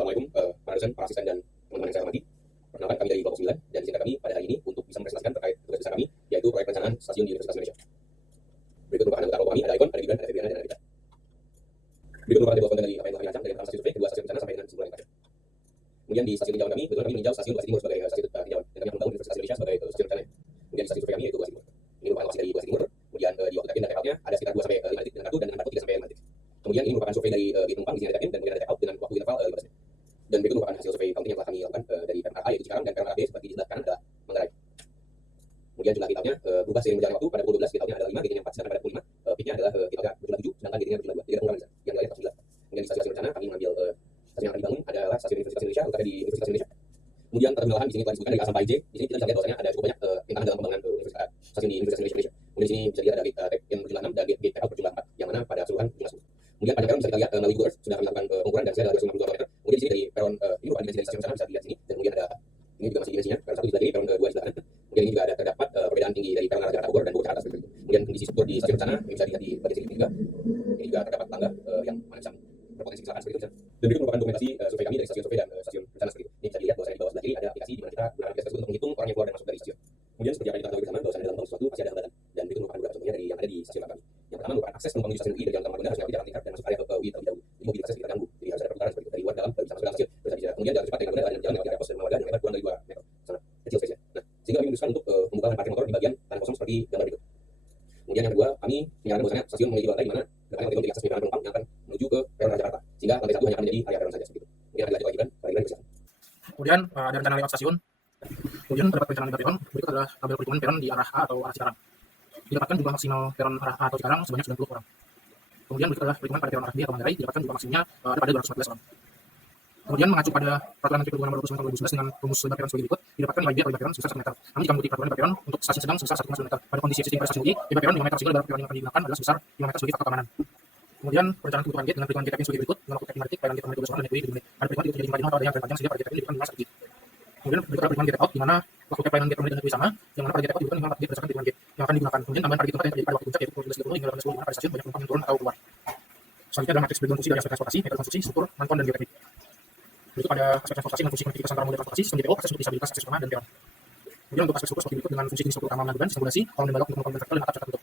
Assalamualaikum para dosen, para asisten, dan teman-teman yang saya hormati. Perkenalkan, kami dari kelompok 9 dan izinkan kami pada hari ini untuk bisa mempresentasikan terkait tugas besar kami, yaitu proyek perencanaan stasiun di Universitas Indonesia. Berikut merupakan anggota kelompok kami, ada Icon, ada Gibran, ada Febriana, dan ada Rita. Berikut merupakan table konten dari apa yang telah kami rancang dari pertama stasiun survei, kedua stasiun rencana, sampai dengan kesimpulan yang terakhir. Kemudian di stasiun tinjauan kami, kebetulan kami meninjau stasiun Bekasi Timur sebagai stasiun tinjauan, dan kami akan membangun Universitas Indonesia sebagai stasiun rencana. Kemudian di stasiun survei kami yaitu Bekasi Timur. Ini merupakan lokasi dari Bekasi Timur. Kemudian di waktu check-in dan check-out-nya ada sekitar 2 sampai 5 detik dengan kartu dan dengan kartu 3 sampai 5 detik. Kemudian ini merupakan survei dari di penumpang, di sini ada check-in dan kemudian ada check-out dengan waktu interval 15 menit. Dan berikut merupakan hasil survei counting yang telah kami lakukan dari PMRA yaitu Cikarang, dan PMRA B seperti di sebelah kanan adalah Manggarai. Kemudian jumlah kitabnya berubah seiring berjalannya waktu. Pada pukul 12 kitabnya adalah 5, gainnya 4, sedangkan pada pukul 5 peaknya adalah kitabnya berjumlah 7, sedangkan gainnya berjumlah 2. Jadi ada pengurangan yang lainnya 9. Kemudian di stasiun rencana kami mengambil stasiun yang akan dibangun adalah stasiun Universitas Indonesia, letaknya di Universitas Indonesia. Kemudian tata pengolahan di sini telah disebutkan dari A sampai J. Di sini kita bisa lihat bahwasanya ada cukup banyak rintangan dalam pembangunan stasiun di Universitas Indonesia. Kemudian di sini bisa dilihat ada gate in berjumlah 6 dan gate out berjumlah 4, yang mana pada keseluruhan berjumlah 10. Kemudian pada peron bisa kita lihat melalui Google Earth sudah kami lakukan pengukuran dan saya ada 252 meter. Kemudian di sini dari peron ini merupakan dimensi dari stasiun sana bisa dilihat sini, dan kemudian ada ini juga masih dimensinya. Peron 1 di sebelah kiri, peron 2 di sebelah kanan. Kemudian ini juga ada terdapat perbedaan tinggi dari peron arah Jakarta Bogor dan Bogor Jakarta seperti itu. Kemudian kondisi struktur di stasiun sana bisa dilihat di bagian sini juga. Ini juga terdapat tangga yang mana bisa berpotensi kecelakaan seperti itu. Dan berikut merupakan dokumentasi survei kami dari stasiun survei dan stasiun rencana seperti itu. Ini bisa dilihat bahwa di bawah sebelah kiri ada aplikasi di mana kita gunakan aplikasi tersebut untuk menghitung orang yang keluar dan masuk dari stasiun. Kemudian seperti apa yang kita ketahui bersama bahwa dalam sesuatu pasti ada hambatan. Dan berikut merupakan beberapa contohnya dari yang ada di stasiun kami. Yang pertama merupakan akses penumpang menuju stasiun UI dari jalan Taman Margonda harus melewati jalan tingkat dan masuk area ke UI terlebih dahulu. Ini mobilitasnya sedikit terganggu, jadi harus ada perputaran seperti itu dari luar dalam baru bisa masuk dalam stasiun. Terus bisa kemudian jalan cepat dari Margonda dengan jalan lewat area pos dan rumah warga yang lebar kurang dari 2 meter. Sangat kecil space-nya. Nah, sehingga kami memutuskan untuk membuka lahan parkir motor di bagian tanah kosong seperti gambar berikut. Kemudian yang kedua, kami menyarankan bahwasanya stasiun memiliki lantai di mana depannya lantai untuk akses penyeberangan penumpang yang akan menuju ke peron Jakarta, sehingga lantai 1 hanya akan menjadi area peron saja seperti itu. Kemudian akan dilanjut lagi Gibran, bersilakan. Kemudian ada rencana lewat stasiun. Kemudian terdapat perencanaan lewat peron. Berikut adalah tabel perhitungan peron di arah A atau arah Cikarang. Didapatkan jumlah maksimal peron arah A atau Cikarang sebanyak 90 orang. Kemudian berikut adalah perhitungan pada peron arah B atau Manggarai. Didapatkan jumlah maksimumnya ada pada 214 orang. Kemudian mengacu pada peraturan Menteri Perhubungan nomor 29 tahun 2011 dengan rumus lebar peron sebagai berikut, didapatkan nilai B atau lebar peron sebesar 1 meter. Namun jika mengikuti peraturan lebar peron untuk stasiun sedang sebesar 1,9 meter. Pada kondisi existing pada stasiun UI, lebar peron 5 meter sehingga lebar peron yang akan digunakan adalah sebesar 5 meter sebagai faktor keamanan. Kemudian perencanaan kebutuhan gate dengan perhitungan gate sebagai berikut, dengan waktu tapping detik, pelayanan gate menit 12 orang dan QI 7 menit. Ada perhitungan tidak terjadi lima atau ada yang terpanjang sehingga pada gate tapping dibutuhkan 5 detik. Kemudian berikut adalah perhitungan gate out di mana waktu pelayanan gate menit dan QI sama, yang mana pada gate out dibutuhkan 5 gate berdasarkan perhitungan gate yang akan digunakan. Kemudian tambahan pada gate 4 yang terjadi pada waktu puncak yaitu pukul 12.30 hingga 18.10 di mana pada stasiun banyak penumpang yang turun atau keluar. Selanjutnya adalah matriks breakdown fungsi dari aspek transportasi, metode konstruksi, struktur, manfaat dan geoteknik. Berikut pada aspek transportasi dengan fungsi konektivitas antara moda transportasi, sistem DPO, akses untuk disabilitas, akses utama, dan peron. Kemudian untuk aspek struktur seperti berikut dengan fungsi jenis struktur utama mengadukan, sistem fondasi, kolom dan balok untuk penumpang vertikal dan atap cetak tutup.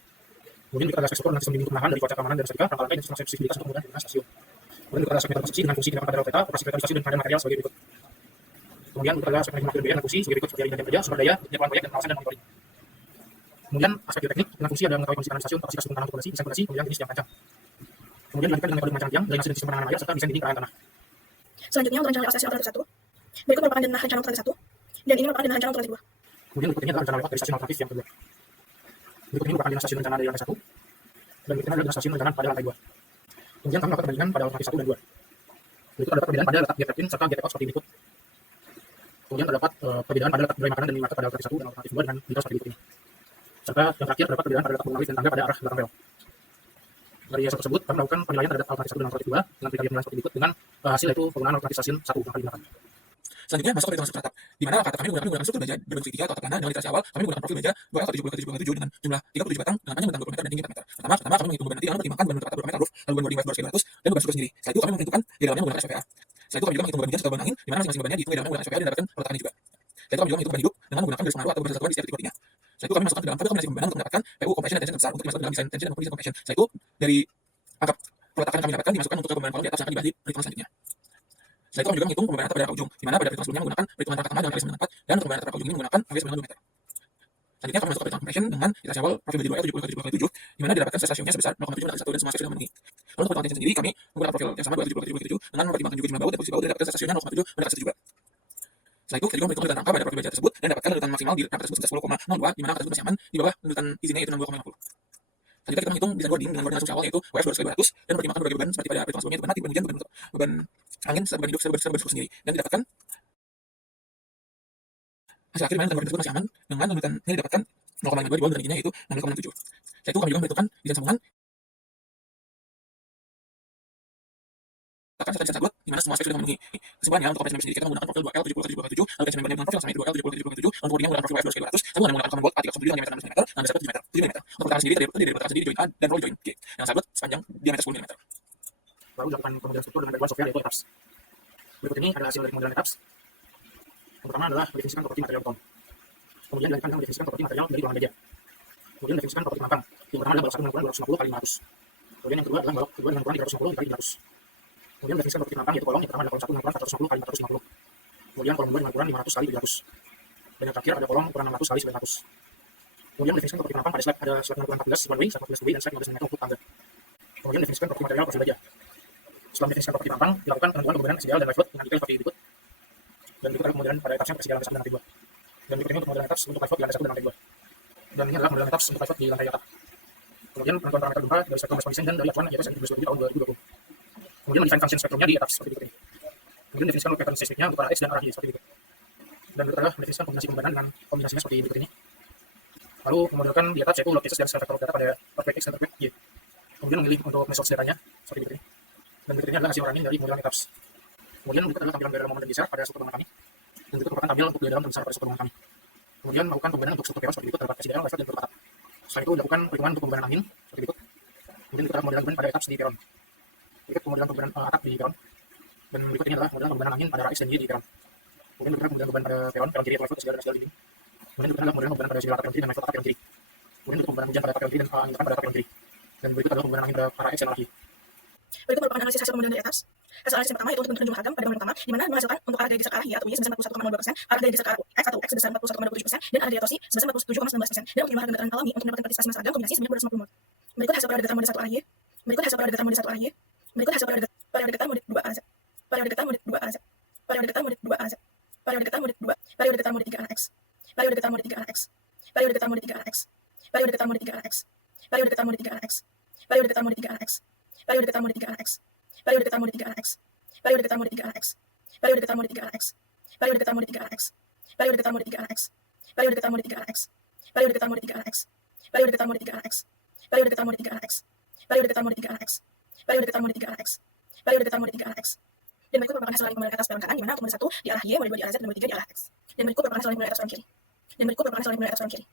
Kemudian berikut ada aspek struktur dengan sistem dinding penahan dari cuaca keamanan dan estetika, rangka lantai dan sistem aksesibilitas untuk kemudahan penggunaan stasiun. Kemudian berikut ada aspek metode konstruksi dengan fungsi kendaraan pada rel kereta, operasi kereta di stasiun dan pengadaan material sebagai berikut. Kemudian berikut ada aspek manajemen biaya dengan fungsi sebagai berikut seperti aliran kerja, sumber daya, jadwal proyek dan pengawasan dan monitoring. Kemudian aspek geoteknik dengan fungsi ada mengetahui kondisi tanah stasiun, kapasitas tanah untuk fondasi, desain fondasi, kemudian jenis tiang kancang. Kemudian dilanjutkan dengan metode pengancam tiang, drainase dan sistem penanganan air serta desain dinding perairan tanah. Selanjutnya untuk rencana lewat stasiun alternatif 1. Berikut merupakan denah rencana alternatif 1 dan ini merupakan denah rencana alternatif 2. Kemudian berikut ini adalah rencana lewat dari stasiun alternatif yang kedua. Berikut ini merupakan denah stasiun rencana dari lantai 1 dan berikut ini adalah denah stasiun rencana pada lantai 2. Kemudian kami melakukan perbandingan pada alternatif 1 dan 2. Berikut terdapat perbedaan pada letak gate check-in serta gate out seperti berikut. Kemudian terdapat perbedaan pada letak gerai makanan dan minimarket pada alternatif 1 dan alternatif 2 dengan detail seperti berikut ini. Serta yang terakhir terdapat perbedaan pada letak pengawit dan tangga pada arah belakang rel. Dari hasil tersebut, kami melakukan penilaian terhadap alternatif 1 dan alternatif 2 dengan kriteria penilaian seperti berikut dengan hasil yaitu penggunaan alternatif stasiun 1 yang kami gunakan. Selanjutnya masuk ke perhitungan struktur atap, di mana kata kami menggunakan struktur baja berbentuk segitiga atau atap plana. Dengan literasi awal, kami menggunakan profil baja 2 atau 70 x 70 dengan jumlah 37 batang dengan panjang bentang 20 meter dan tinggi 4 meter. Pertama kami menghitung beban nanti dengan mempertimbangkan beban menurut atap 2 meter roof, lalu beban bodi 200 dan beban struktur sendiri. Setelah itu kami menentukan di dalamnya menggunakan SPPA. Setelah itu kami juga menghitung beban hujan serta beban angin, di mana masing-masing bebannya dihitung di dalamnya menggunakan SPPA dan didapatkan peletakannya juga. Setelah itu kami juga menghitung beban hidup dengan menggunakan garis pengaruh atau garis satuan di setiap titik bodinya. Setelah itu kami masukkan ke dalam tabel kombinasi pembebanan untuk mendapatkan PU compression dan tension terbesar untuk dimasukkan dalam desain tension dan desain compression. Setelah itu dari angka peletakan yang kami dapatkan dimasukkan untuk ke pembebanan kolom di atas yang akan dibahas di perhitungan selanjutnya. Setelah itu kami juga menghitung pembebanan atap pada rangka ujung, di mana pada perhitungan sebelumnya menggunakan perhitungan rangka tengah dengan garis 94 dan untuk pembebanan atap rangka ujung ini menggunakan garis 92 meter. Selanjutnya kami masuk ke perhitungan compression dengan literasi awal profil baja 2 70 x 70 x 7 di mana didapatkan stasiunnya sebesar 0,7 meter 1 dan semua stasiun sudah memenuhi. Lalu untuk perhitungan tension sendiri kami menggunakan profil yang sama 2 70 x 70 x 7 dengan mempertimbangkan juga jumlah baut dan posisi baut dan didapatkan stasiunnya 0,7 meter 1 juga. Setelah itu kita juga menghitung letupan rangka pada profil baja tersebut dan dapatkan letupan maksimal di rangka tersebut sebesar 10,02 di mana rangka tersebut masih aman di bawah letupan izinnya yaitu 62,50. Selanjutnya kita menghitung desain boarding dengan boarding asumsi awal yaitu WF 200 dan mempertimbangkan berbagai beban seperti pada perhitungan sebelumnya, beban mati, beban hujan, beban angin, beban hidup, beban struktur sendiri, dan didapatkan hasil akhir dengan boarding tersebut masih aman dengan letupan yang didapatkan 0,52 di bawah letupan izinnya yaitu 60,67. Setelah itu kami juga memperhitungkan desain sambungan serta desain sabut di mana semua aspek sudah memenuhi. Kesimpulannya untuk kompresi sendiri kita menggunakan profil 2L 70 x 70 x 7 lalu tension membernya dengan profil sama 2L 70 x 70 x 7 untuk boardingnya menggunakan profil WF 200 tapi menggunakan common bolt A307 dengan diameter 6 mm dan dasar 7 meter untuk peletakan sendiri terdiri dari peletakan sendiri join A dan roll join G yang sabut sepanjang diameter 10 mm. Baru dilakukan pembentukan struktur dengan bantuan software yaitu ETAPS. Berikut ini adalah hasil dari pemodelan etaps. Yang pertama adalah mendefinisikan properti material beton. Kemudian dilanjutkan dengan mendefinisikan properti material dari ruangan media. Kemudian mendefinisikan properti makan. Yang pertama adalah balok 1 dengan ukuran 250 kali 500. Kemudian yang kedua adalah balok kedua dengan ukuran 350 kali 500. Kemudian mendefinisikan properti makan yaitu kolom. Yang pertama adalah kolom 1 dengan ukuran 450 kali 450. Kemudian kolom 2 dengan ukuran 500 kali 700. Dan yang terakhir ada kolom ukuran 600 kali 900. Kemudian mendefinisikan properti makan pada slab. Ada slab dengan ukuran 14 one way, slab 14 two way, dan slab 15 mm untuk tangga. Kemudian mendefinisikan properti material profil baja. Setelah mendefinisikan properti tampang, dilakukan penentuan kemudahan ideal dan live load dengan detail seperti berikut. Dan berikut adalah kemudahan pada etapsnya pada lantai 1 dan lantai 2. Dan berikut ini untuk kemudahan etaps untuk live load di lantai 1 dan lantai 2. Dan ini adalah kemudahan etaps untuk live load di lantai atap. Kemudian penentuan parameter gempa dari spektrum response design dan dari acuan yaitu SNP 2020 tahun 2020. Kemudian mendefine function spektrumnya di etaps seperti berikut ini. Kemudian mendefinisikan load pattern seismiknya untuk arah X dan arah Y seperti berikut. Dan berikut adalah mendefinisikan kombinasi pembedahan dengan kombinasinya seperti berikut ini. Lalu memodelkan di atas yaitu load cases dan vektor data pada earthquake X dan earthquake Y. Kemudian memilih untuk mesource datanya seperti berikut ini. Dan berikut ini adalah hasil running dari modelan etaps. Kemudian berikut adalah tampilan barrier momen dan geser pada struktur bangunan kami. Dan berikut merupakan tabel untuk dalam terbesar pada struktur bangunan kami. Kemudian melakukan pembedahan untuk struktur keras seperti berikut terdapat SDL, level, dan bentuk atap. Setelah itu dilakukan perhitungan untuk pembedahan angin seperti berikut. Kemudian berikut adalah modelan pembedahan pada etaps di peron. Berikut modelan pembedahan atap di peron. Dan berikut ini adalah modelan pembedahan angin pada arah X dan Y di peron. Kemudian berikut adalah modelan pembedahan pada peron kiri, level, segala dan segala dinding. Kemudian berikut adalah modelan pembedahan pada segala atap peron kiri dan level atap peron kiri. Kemudian berikut pembedahan hujan pada atap peron kiri dan angin pada atap peron kiri. Dan berikut adalah pembedahan angin pada arah X dan arah Y. Berikut merupakan analisis hasil pemodelan dari atas. Hasil analisis yang pertama yaitu untuk bentuk jumlah harga pada gambar pertama, di mana menghasilkan untuk arah dari geser ke arah Y atau Y sebesar 41,02%, arah dari geser ke arah X sebesar 41,27%, dan arah dari atau C sebesar 47,19%, dan untuk jumlah harga dataran alami untuk mendapatkan partisipasi massa harga kombinasi sebanyak 250 mol. Berikut hasil periode dataran mode 1 arah Y. Berikut hasil periode dataran mode 1 arah Y. Berikut hasil periode dataran mode 2 arah Z. Periode dataran mode 2 arah Z. Periode dataran mode 2 arah Z. Periode dataran mode 2. Periode dataran mode 3 arah X. Periode dataran mode 3 arah X. Periode dataran mode 3 arah X. Periode dataran mode 3 arah X. Periode dataran mode 3 arah X. Periode dataran mode 3 arah X. Periode dataran mode 3 arah X. Periode dataran mode 3 arah X. Periode dataran mode 3 arah X. Periode dataran mode 3 arah X. Periode dataran mode 3 arah X. Periode dataran mode 3 arah X. Periode dataran mode 3 arah X. Periode dataran mode 3 arah X. Periode dataran mode 3 arah X. Periode dataran mode 3 arah X. Periode dataran mode 3 arah X. Periode dataran mode 3 arah X. Periode dataran mode 3 arah X. Dan berikut merupakan hasil running pemodelan atas peron kanan, di mana untuk mode 1 di arah Y, mode 2 di arah Z, dan mode 3 di arah X. Dan berikut merupakan hasil running pemodelan atas peron kiri. Dan berikut merupakan hasil running pemodelan atas peron kiri.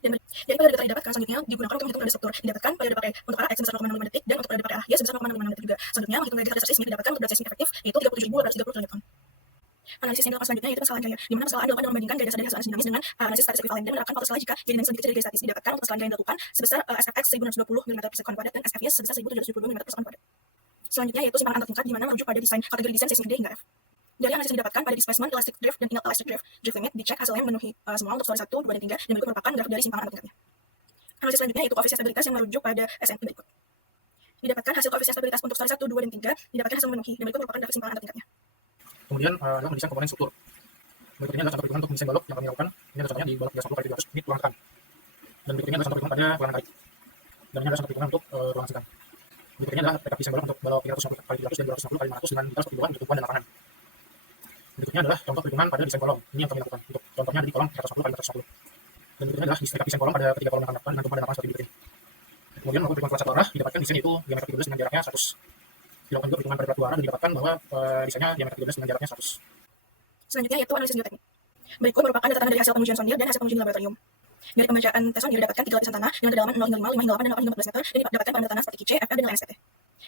Jadi periode data didapatkan selanjutnya digunakan untuk menghitung periode struktur. Didapatkan periode pakai untuk arah X sebesar 0,05 detik dan untuk periode pakai arah Y sebesar 0,05 detik juga. Selanjutnya menghitung periode data seismik didapatkan untuk berat seismik efektif yaitu 37.830 kilonewton. Analisis yang dilakukan selanjutnya yaitu kesalahan gaya, di mana kesalahan dilakukan dengan membandingkan gaya dasar dari hasil analisis dinamis dengan analisis statis ekuivalen dan menerapkan faktor skala jika gaya dinamis lebih kecil dari gaya statis. Didapatkan untuk kesalahan gaya yang dilakukan sebesar SFX 1620 mm per sekon kuadrat dan SFY sebesar 1772 mm per sekon kuadrat. Selanjutnya yaitu simpangan antar tingkat, di mana merujuk pada desain kategori desain seismik D hingga F. Dari analisis yang didapatkan pada displacement, elastic drift, dan inelastic drift limit dicek hasilnya memenuhi semua untuk story 1, 2, dan 3, dan berikut merupakan graf dari simpangan antar tingkatnya. Analisis selanjutnya yaitu koefisien stabilitas yang merujuk pada SNP berikut. Didapatkan hasil koefisien stabilitas untuk story 1, 2, dan 3, didapatkan hasil memenuhi, dan berikut merupakan grafik simpangan antar tingkatnya. Kemudian adalah mendesain komponen struktur. Berikut ini adalah contoh perhitungan untuk mendesain balok yang kami lakukan. Ini adalah contohnya di balok 310 kali 300 ini ruangan tekan. Dan berikut ini adalah contoh perhitungan pada ruangan kait. Dan ini adalah contoh perhitungan untuk ruangan sedang. Berikut ini adalah rekap desain balok untuk balok 350 kali 300 dan 250 kali 500 dengan detail seperti bulan untuk tumpuan dan lapangan. Berikutnya adalah contoh perhitungan pada desain kolom. Ini yang kami lakukan. Untuk contohnya ada di kolom 350 kali 350. Dan berikutnya adalah rekap desain kolom pada ketiga kolom yang kami lakukan dengan tumpuan dan lapangan seperti berikut ini. Kemudian melakukan perhitungan satu arah, didapatkan desain itu diameter 13 dengan jaraknya 100. Dilakukan juga perhitungan pada berat dua arah dan didapatkan bahwa desainnya diameter 13 dengan jaraknya 100. Selanjutnya yaitu analisis geoteknik. Berikut merupakan data dari hasil pengujian sondir dan hasil pengujian di laboratorium. Dari pembacaan tes sondir didapatkan 3 lapisan tanah dengan kedalaman 0 hingga 5, 5 hingga 8, dan 8 hingga 14 meter, dan didapatkan parameter tanah seperti QC, FR, dan nilai SPT.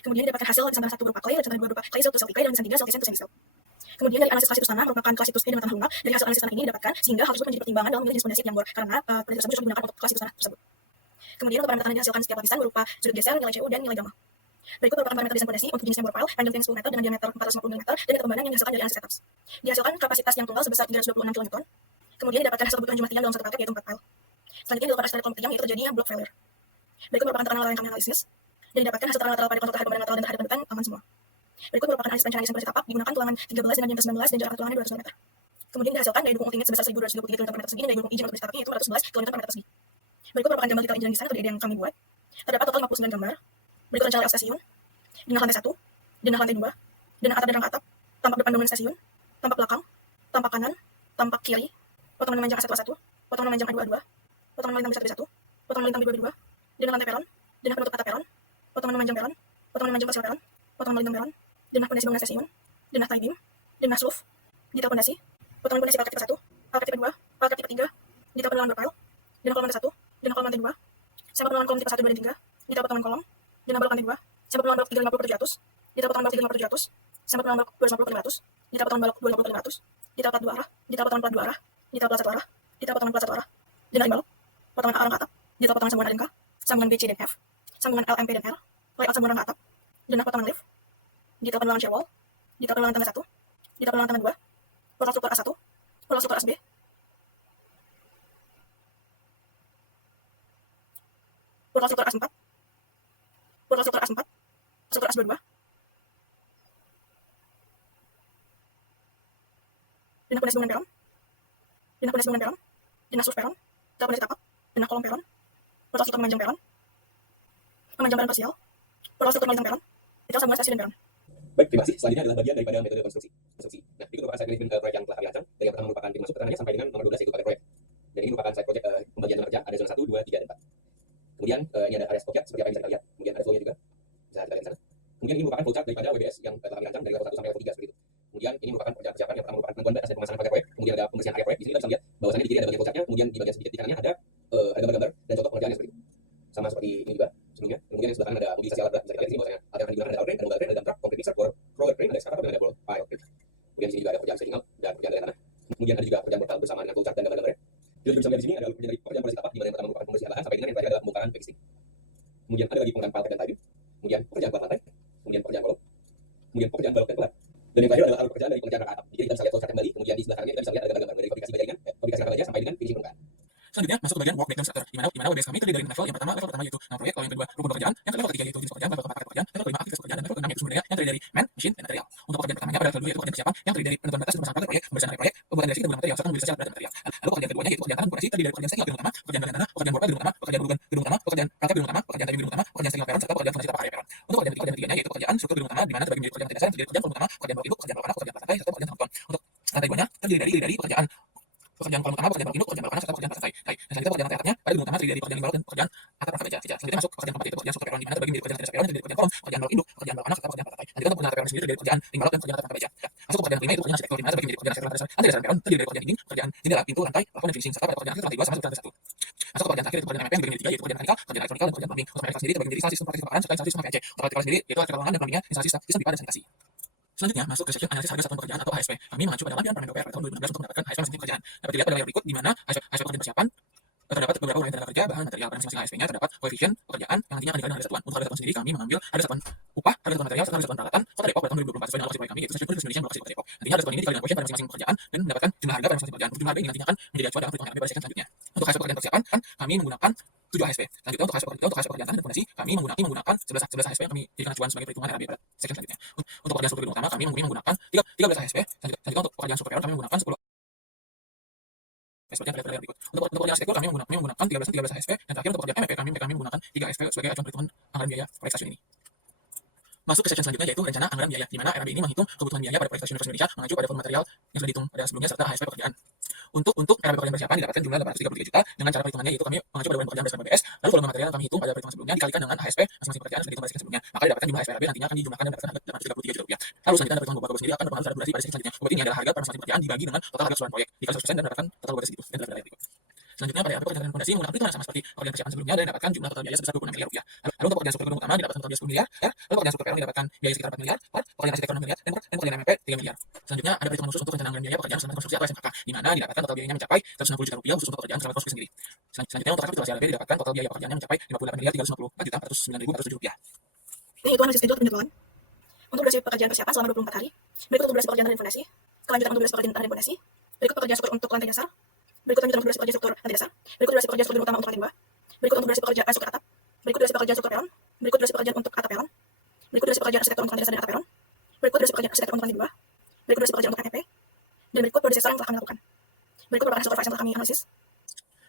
Kemudian didapatkan hasil lapisan tanah 1 berupa clay, lapisan tanah 2 berupa clay silt to silt clay, dan lapisan 3 silt to sand to silt. Kemudian dari analisis klasitus tanah merupakan klasitus dengan tanah lunak. Dari hasil analisis tanah ini didapatkan sehingga hal tersebut menjadi pertimbangan dalam memilih jenis pondasi yang bor, karena pondasi tersebut justru digunakan untuk klasitus tanah tersebut. Kemudian untuk parameter tanah yang dihasilkan setiap lapisan berupa sudut geser, nilai CU, dan nilai gamma. Berikut merupakan parameter desain pondasi untuk jenis bor pile, panjang 10 meter dengan diameter 450 mm, dan data pembangunan yang dihasilkan dari analisis etaps. Dihasilkan kapasitas yang tunggal sebesar 326 kN. Kemudian didapatkan hasil kebutuhan jumlah tiang dalam satu paket yaitu 4 pile. Selanjutnya dilakukan hasil dari kelompok tiang yaitu terjadinya block failure. Berikut merupakan tekanan lateral yang kami analisis, dan didapatkan hasil tekanan lateral pada kontur terhadap badan lateral dan terhadap pendudukan aman semua. Berikut merupakan analisis perencanaan yang tapak digunakan tulangan 13 dengan diameter 19 dan jarak tulangannya 200 mm. Kemudian dihasilkan daya dukung ultimate sebesar 1223 kN per persegi dan daya dukung izin untuk tapaknya yaitu 411 kN per meter persegi. Berikut merupakan gambar detail engineering design atau DD yang kami buat. Terdapat total 59 gambar. Berikut rencana layout stasiun, denah lantai 1, denah lantai 2, denah atap dan rangka atap, tampak depan bangunan stasiun, tampak belakang, tampak kanan, tampak kiri, potongan memanjang A1A1, potongan memanjang A2A2, potongan melintang B1B1, potongan melintang B2B2, denah lantai peron, denah penutup atap peron, potongan memanjang peron, potongan memanjang pasil peron, potongan melintang peron, denah pondasi bangunan stasiun, denah tie beam, denah sloof, detail pondasi, potongan pondasi palkap tipe 1, palkap tipe 2, palkap tipe 3, detail penerangan berpile, denah kolom lantai 1, denah kolom lantai 2, sampel penerangan kolom tipe 1, 2, dan 3, detail potongan kolom, denah balok lantai 2, sampel penerangan balok 350/700, detail potongan balok 350/700, Desember potongan balok 250 ke 500, detail potongan balok 250 ke 500, detail plat 2 arah, detail potongan plat 2 arah, detail plat 1 arah, detail potongan plat 1 arah, jenari balok, potongan arang ke atap, detail potongan sambungan RNK, sambungan BC dan F, sambungan LMP dan R, layout sambungan ke atap, jenah potongan lift, detail penerangan shear wall, detail penerangan tangga 1, detail penerangan tangga 2, portal struktur A1, portal struktur ASB, portal struktur A4, portal struktur A4, struktur A22, jenah pondasi bangunan peron, jenah pondasi bangunan peron, jenah surf peron, detail pondasi tapak, jenah kolom peron, portal struktur pemanjang peron parsial, portal struktur pemanjang peron, detail sambungan stasiun dan peron. Baik, terima kasih. Selanjutnya adalah bagian daripada metode konstruksi. Nah, berikut merupakan side management proyek yang telah kami rancang. Dari yang pertama merupakan pintu masuk keterangannya sampai dengan nomor 12 yaitu paket proyek. Dan ini merupakan side project pembagian zona kerja, ada zona 1, 2, 3, dan 4. Kemudian ini ada area stokyard seperti apa yang bisa kita lihat. Kemudian ada flow-nya juga. Bisa kita lihat di sana. Kemudian ini merupakan flowchart daripada WBS yang telah kami rancang dari level 1 sampai level 3 seperti itu. Kemudian ini merupakan pekerjaan persiapan yang pertama merupakan penentuan batas dan pemasangan paket proyek. Kemudian ada pembersihan area proyek. Di sini kita bisa lihat bahwasannya di kiri ada bagian flowchartnya, kemudian di bagian sedikit di kanannya ada gambar-gambar dan contoh pengerjaannya seperti itu. Sama seperti ini juga sebelumnya. Kemudian di sebelah kanan ada mobilisasi alat berat. Bisa kita lihat di sini bahwasanya alat yang akan digunakan ada tower crane, ada mobile crane, ada dump truck, concrete mixer, roller crane, ada excavator, dan ada pile crane. Kemudian di sini juga ada pekerjaan setting out dan pekerjaan dari tanah. Kemudian ada juga pekerjaan portal bersama dengan flowchart dan gambar-gambarnya. Kita juga bisa lihat di sini ada pekerjaan pondasi tapak di mana yang pertama merupakan pondasi lahan sampai dengan yang terakhir adalah pembongkaran backstring. Kemudian ada bagi penggunaan pile dan tile, kemudian pekerjaan plat lantai, kemudian pekerjaan kolom, kemudian pekerjaan balok dan pelat. Dan yang terakhir adalah alur pekerjaan dari pengerjaan rangka atap. Jadi kita bisa lihat flowchart kembali, kemudian di sebelah kanannya kita bisa lihat ada gambar-gambar dari fabrikasi jaringan, fabrikasi rangka baja sampai dengan finishing permukaan. Selanjutnya masuk ke bagian work breakdown structure, di mana WBS kami terdiri dari level yang pertama yaitu nama proyek, lalu yang kedua rukun pekerjaan, yang level ketiga yaitu jenis pekerjaan, level keempat paket pekerjaan, level kelima aktivitas pekerjaan, dan level keenam yaitu sumber daya yang terdiri dari man, mesin, dan material. Untuk pekerjaan pertamanya pada level 2 yaitu pekerjaan persiapan yang terdiri dari penentuan batas dan pemasangan paket proyek, pembersihan area proyek, pembuatan dari penggunaan material serta mobilisasi alat berat dan material. Lalu pekerjaan keduanya yaitu pekerjaan tanah fondasi terdiri dari pekerjaan setting gedung utama, pekerjaan bagian tanah, pekerjaan borpel gedung utama, pekerjaan hubungan gedung utama, pekerjaan rangka gedung utama, pekerjaan timing gedung utama, pekerjaan setting peron serta pekerjaan fondasi tapak area peron. Untuk pekerjaan ketiganya yaitu pekerjaan struktur gedung utama di mana terbagi menjadi pekerjaan lantai dasar yang terdiri dari pekerjaan kolom utama, pekerjaan blok induk, pekerjaan bawah tanah, pekerjaan plat lantai serta pekerjaan tangkuban. Untuk lantai duanya terdiri dari pekerjaan kolom utama, pekerjaan blok induk, pekerjaan bawah tanah serta pekerjaan plat lantai. Dan selanjutnya pekerjaan lantai atasnya pada gedung utama terdiri dari pekerjaan balok dan pekerjaan atap rangka baja. Selanjutnya masuk pekerjaan keempat yaitu pekerjaan struktur peron di mana terbagi menjadi pekerjaan lantai dasar peron yang terdiri dari pekerjaan kolom, pekerjaan blok induk, pekerjaan bawah tanah serta pekerjaan plat lantai. Lanjutnya untuk pekerjaan peron sendiri terdiri dari pekerjaan ring balok dan pekerjaan atap rangka baja. Masuk pekerjaan kelima yaitu pekerjaan arsitektur di mana terbagi menjadi pekerjaan arsitektur lantai dasar peron terdiri dari pekerjaan dinding, pekerjaan jendela, pintu, lantai, plafon dan finishing serta pada pekerjaan arsitektur lantai 2 sama lantai 1. Masuk pekerjaan terakhir yaitu pekerjaan MEP yang dibagi menjadi 3 yaitu pekerjaan mekanikal, pekerjaan elektronikal, dan pekerjaan plumbing. Untuk mekanikal sendiri terbagi menjadi instalasi sistem proteksi kebakaran serta instalasi sistem PAC. Untuk elektrikal sendiri yaitu elektrikal ruangan dan plumbingnya, instalasi sistem pipa dan sanitasi. Selanjutnya masuk ke section analisis harga satuan pekerjaan atau HSP. Kami mengacu pada lampiran Permen DPR tahun 2016 untuk mendapatkan HSP masing-masing pekerjaan. Dapat dilihat pada layar berikut di mana HSP pekerjaan persiapan terdapat beberapa uraian tenaga kerja, bahan, material, pada masing-masing HSP-nya terdapat koefisien pekerjaan yang nantinya akan dikalikan harga satuan. Untuk harga satuan sendiri kami mengambil harga satuan upah, harga satuan material, serta harga satuan peralatan kota Depok pada tahun 2024 sesuai dengan lokasi proyek kami yaitu Stasiun Universitas Indonesia berlokasi di Kota Depok. Nantinya harga satuan ini dikalikan koefisien pada masing-masing pekerjaan dan mendapatkan jumlah harga pada masing-masing pekerjaan. Untuk jumlah harga ini nantinya akan menjadi acuan dalam perhitungan kami pada section selanjutnya. Untuk HSP pekerjaan persiapan kan kami menggunakan 7 HSP. Selanjutnya untuk HSP pekerjaan tanah dan fondasi kami menggunakan 11 HSP yang kami jadikan acuan sebagai perhitungan RAB pada section selanjutnya. Untuk pekerjaan struktur gedung utama kami menggunakan 13 HSP. Selanjutnya untuk pekerjaan struktur peron kami menggunakan 10 seperti yang terlihat pada layar berikut. Untuk pekerjaan arsitektur kami menggunakan 13 HSP dan terakhir untuk pekerjaan MEP kami menggunakan 3 HSP sebagai acuan perhitungan anggaran biaya proyek stasiun ini. Masuk ke section selanjutnya yaitu rencana anggaran biaya, di mana RAB ini menghitung kebutuhan biaya pada proyek Stasiun Universitas Indonesia mengacu pada volume material yang sudah dihitung pada sebelumnya serta HSP pekerjaan. Untuk RAB pekerjaan persiapan didapatkan jumlah 833 juta dengan cara perhitungannya yaitu kami mengacu pada volume pekerjaan berdasarkan BBS, lalu volume material yang kami hitung pada perhitungan sebelumnya dikalikan dengan HSP masing-masing pekerjaan sudah dihitung pada section sebelumnya, maka didapatkan jumlah HSP RAB nantinya akan dijumlahkan dan mendapatkan harga 833 juta rupiah. Lalu selanjutnya ada perhitungan bobot sendiri akan berpengaruh terhadap durasi pada section selanjutnya. Bobot ini adalah harga per masing-masing pekerjaan dibagi dengan total harga keseluruhan proyek dikali 100% dan mendapatkan total bobot segitu dan terlihat pada layar berikut. Selanjutnya pada RAB pekerjaan dan fondasi menggunakan perhitungan sama seperti pekerjaan persiapan sebelumnya dan dapatkan jumlah total biaya sebesar 26 miliar rupiah. Lalu untuk pekerjaan struktur gedung utama didapatkan total biaya 10 miliar, lalu pekerjaan struktur peron didapatkan biaya sekitar 4 miliar, pekerjaan arsitektur 6 miliar, dan pekerjaan MEP 3 miliar. Selanjutnya ada perhitungan khusus untuk rencana anggaran biaya pekerjaan bersama konstruksi atau SMKK, di mana didapatkan total biayanya mencapai 160 juta rupiah khusus untuk pekerjaan bersama konstruksi sendiri. Selanjutnya untuk rekapitulasi RAB didapatkan total biaya pekerjaannya mencapai 58 miliar 354 juta 409.407 rupiah. Ini itu analisis pintu penjadwalan. Untuk durasi pekerjaan persiapan selama 24 hari. Berikut untuk durasi pekerjaan tanah dan fondasi. Kelanjutan untuk durasi pekerjaan tanah dan fondasi. Berikut pekerjaan struktur untuk lantai dasar. Berikut lanjutan untuk durasi pekerjaan struktur lantai dasar. Berikut durasi pekerjaan struktur gedung utama untuk lantai 2. Berikut untuk durasi pekerjaan struktur atap. Berikut durasi pekerjaan struktur peron. Berikut durasi pekerjaan untuk atap peron. Berikut durasi pekerjaan arsitektur untuk lantai dasar dan atap peron. Berikut durasi pekerjaan arsitektur untuk lantai 2. Berikut durasi pekerjaan untuk MEP. Dan berikut durasi yang telah kami lakukan. Berikut merupakan supervise yang telah kami analisis.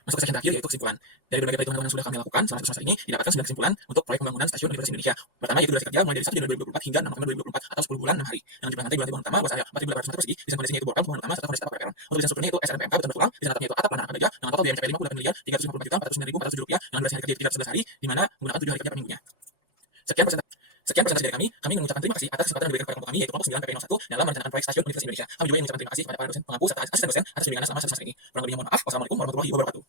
Masuk ke section terakhir yaitu kesimpulan. Dari berbagai perhitungan yang sudah kami lakukan selama 1 semester ini didapatkan 9 kesimpulan untuk proyek pembangunan Stasiun Universitas Indonesia. Pertama yaitu durasi kerja mulai dari 1 Januari 2024 hingga 6 November 2024 atau 10 bulan 6 hari. Dengan jumlah lantai 2 lantai bangunan utama luas area 4.800 meter persegi, desain fondasinya itu borpel bangunan utama serta fondasi tapak peron. Untuk desain strukturnya itu SNPMK beton bertulang, desain atapnya itu atap lana kerja dengan total biaya mencapai 58 miliar 354 juta 409.407 rupiah dengan durasi hari kerja 311 hari di mana menggunakan 7 hari kerja per minggunya. Sekian presentasi dari kami mengucapkan terima kasih atas kesempatan yang diberikan kepada kami yaitu kelompok 9 PPI 01 dalam merencanakan proyek Stasiun Universitas Indonesia. Kami juga ingin mengucapkan terima kasih kepada para dosen pengampu serta asisten dosen atas bimbingan selama 1 semester ini. Kurang lebihnya mohon maaf. Wassalamualaikum warahmatullahi wabarakatuh.